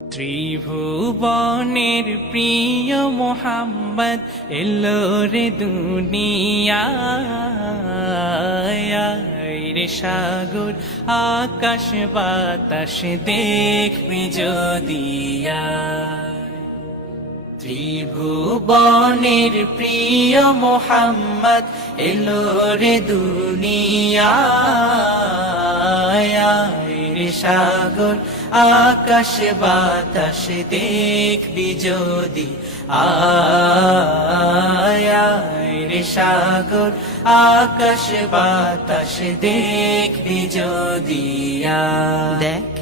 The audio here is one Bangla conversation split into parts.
ত্রিভুবনের প্রিয় মোহাম্মদ এলো রে দুনিয়ায় রে সাগর আকাশ বাতাস দেখবি যদিয়া ত্রিভুবনের প্রিয় মোহাম্মদ এলো রে দুনিয়ায় রে সাগর আকাশ বাতাস দেখবি যদি আয় রে সাগর আকাশ বাতাস দেখবি যদি দেখ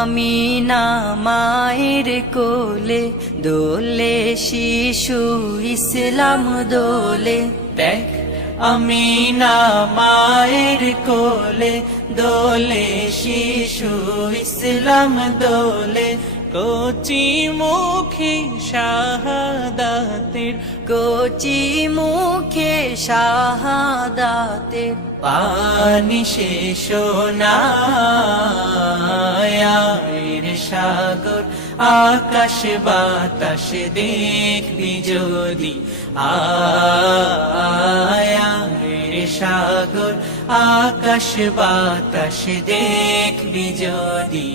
আমি না মায়ের কোলে দোলে শিশু ইসলাম দোলে। দেখ আমি না মায়ের কোলে দোলে শিশু ইসলাম দোলে কচি মুখে শাহাদাতের কচি মুখে শাহাদাতের পানি শেষ না রে সাগর আকাশ বাতাস দেখবি যদি আয় রে সাগর আকাশ বাতাস দেখবি যদি